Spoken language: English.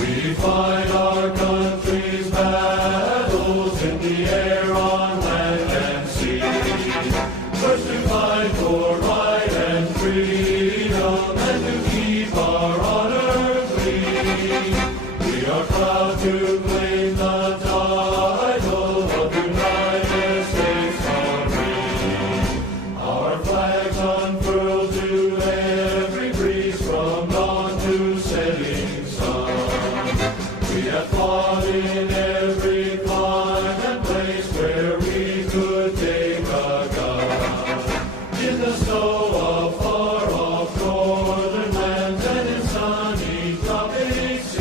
We fight our country's battles in the air, on land and sea. First to fight for right and freedom, and to keep our honor clean. We are proud to claim the title of United States Marine. Our flags unfurled to every breeze, from dawn to setting sun. We have fought in